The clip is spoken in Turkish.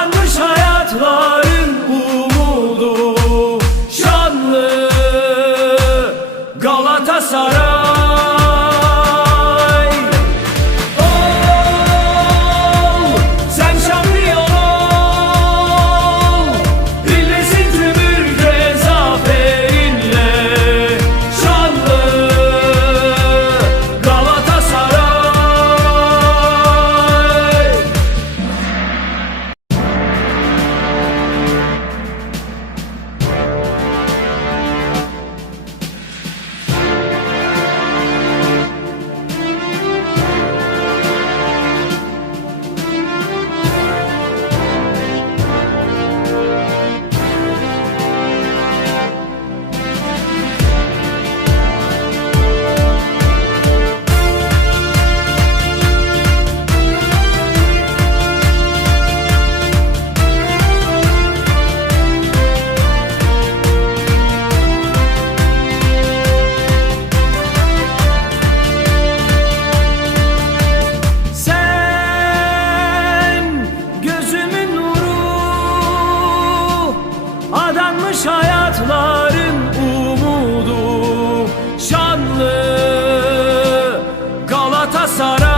Yaşanmış hayatların umudu Şanlı Galatasaray. Kalmış hayatların umudu. Şanlı Galatasaray.